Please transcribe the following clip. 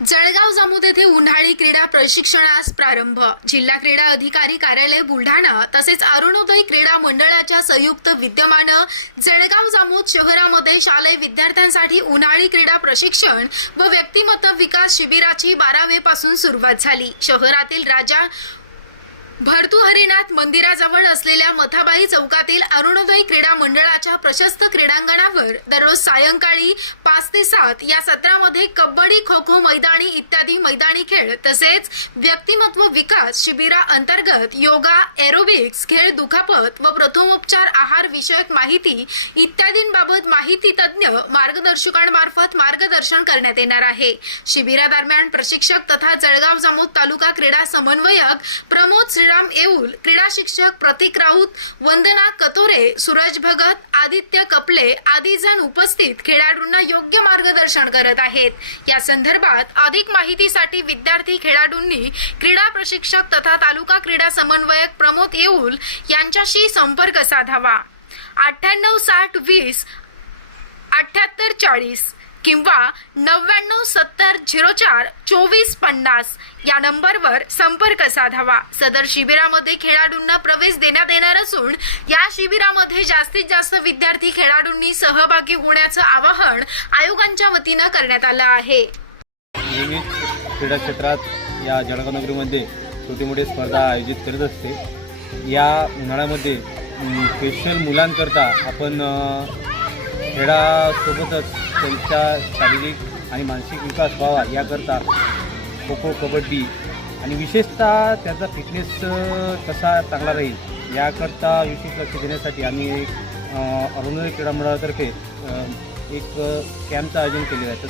जळगाव जामोद येथे उन्हाळी क्रीडा प्रशिक्षणास प्रारंभ. जिल्हा क्रीडा अधिकारी कार्यालय बुलढाणा तसेच अरुणोदय क्रीडा मंडळाच्या संयुक्त विद्यमानं जळगाव जामोद शहरामध्ये शालेय विद्यार्थ्यांसाठी उन्हाळी क्रीडा प्रशिक्षण व व्यक्तिमत्व विकास शिबिराची बारा मे पासून सुरुवात झाली. शहरातील राजा भरतुहरीनाथ मंदिराजवळ असलेल्या मथाबाई चौकातील अरुणोदय क्रीडा मंडळाच्या प्रशस्त क्रीडांगणावर दररोज सायंकाळी पाच ते सात या सत्रामध्ये कबड्डी खो खो मैदानी इत्यादी मैदानी खेळ तसेच व्यक्तिमत्व विकास शिबिरा अंतर्गत योगा एरोबिक्स खेळ दुखापत व प्रथमोपचार आहार विषयक माहिती इत्यादींबाबत माहिती तज्ज्ञ मार्गदर्शकांमार्फत मार्गदर्शन करण्यात येणार आहे. शिबिरादरम्यान प्रशिक्षक तथा जळगाव जमूत तालुका क्रीडा समन्वयक प्रमोद श्रीराम येऊल क्रीडा शिक्षक प्रतीक राऊत वंदना कतोरे सूरज भगत आदित्य कपले आदी जण उपस्थित खेळाडूंना योग्य मार्गदर्शन करत आहेत. या संदर्भात अधिक माहितीसाठी विद्यार्थी खेळाडूंनी क्रीडा प्रशिक्षक तथा तालुका क्रीडा समन्वयक प्रमोद येऊल यांच्याशी संपर्क साधावा. अठ्ठ्याण्णव साठ वीस अठ्ठ्याहत्तर चाळीस किंवा नव्याण्णव सत्तर झिरो चार चोवीस पन्नास या नंबरवर संपर्क साधावा. सदर शिबिरामध्ये खेळाडूंना प्रवेश देण्यात येणार असून या शिबिरामध्ये जास्तीत जास्त विद्यार्थी खेळाडूंनी सहभागी होण्याचं आवाहन आयोगांच्या वतीनं करण्यात आलं आहे. क्रीडा क्षेत्रात या जळगाव नगरीमध्ये छोटी मोठी स्पर्धा आयोजित करत असते. या उन्हाळ्यामध्ये स्पेशल मुलांकरता आपण खेळासोबतच त्यांचा शारीरिक आणि मानसिक विकास व्हावा याकरता खो खो कबड्डी आणि विशेषतः त्यांचा फिटनेस कसा चांगला राहील याकरता विशेष लक्ष देण्यासाठी आम्ही एक अरुणोदय क्रीडा मंडळातर्फे एक कॅम्पचं आयोजन केलेलं आहे. तसं